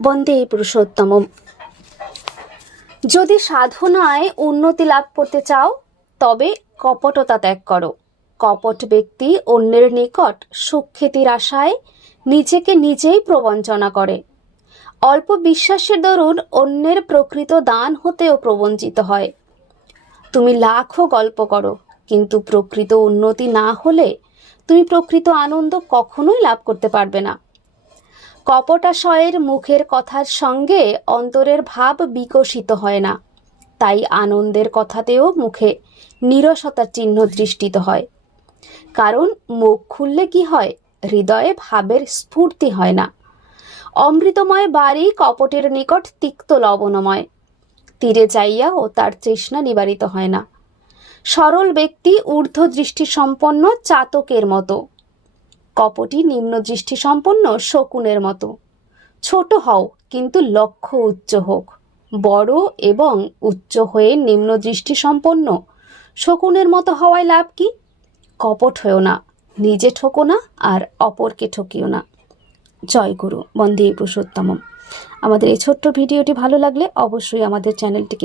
বন্দে পুরুষোত্তমম। যদি সাধনায় উন্নতি লাভ করতে চাও তবে কপটতা ত্যাগ করো। কপট ব্যক্তি অন্যের নিকট সুখ্যাতির আশায় নিজেকে নিজেই প্রবঞ্চনা করে। অল্প বিশ্বাসের দরুন অন্যের প্রকৃত দান হতেও প্রবঞ্চিত হয়। তুমি লাখো গল্প করো, কিন্তু প্রকৃত উন্নতি না হলে তুমি প্রকৃত আনন্দ কখনোই লাভ করতে পারবে না। কপটাশয়ের মুখের কথার সঙ্গে অন্তরের ভাব বিকশিত হয় না, তাই আনন্দের কথাতেও মুখে নীরসতার চিহ্ন দৃষ্টিত হয়। কারণ মুখ খুললে কি হয়, হৃদয়ে ভাবের স্ফূর্তি হয় না। অমৃতময় বাড়ি কপটের নিকট তিক্ত লবণময়, তীরে যাইয়াও তার তৃষ্ণা নিবারিত হয় না। সরল ব্যক্তি ঊর্ধ্ব দৃষ্টি সম্পন্ন চাতকের মতো, কপটি নিম্ন দৃষ্টি সম্পন্ন শকুনের মতো। ছোট হও কিন্তু লক্ষ্য উচ্চ হোক। বড় এবং উচ্চ হয়ে নিম্ন দৃষ্টি সম্পন্ন শকুনের মতো হওয়ায় লাভ কি? কপট হয়েও না, নিজে ঠকো না, আর অপরকে ঠকিও না। জয় গুরু। বন্দে পুরুষোত্তমম। আমাদের এই ছোট্ট ভিডিওটি ভালো লাগলে অবশ্যই আমাদের চ্যানেলটিকে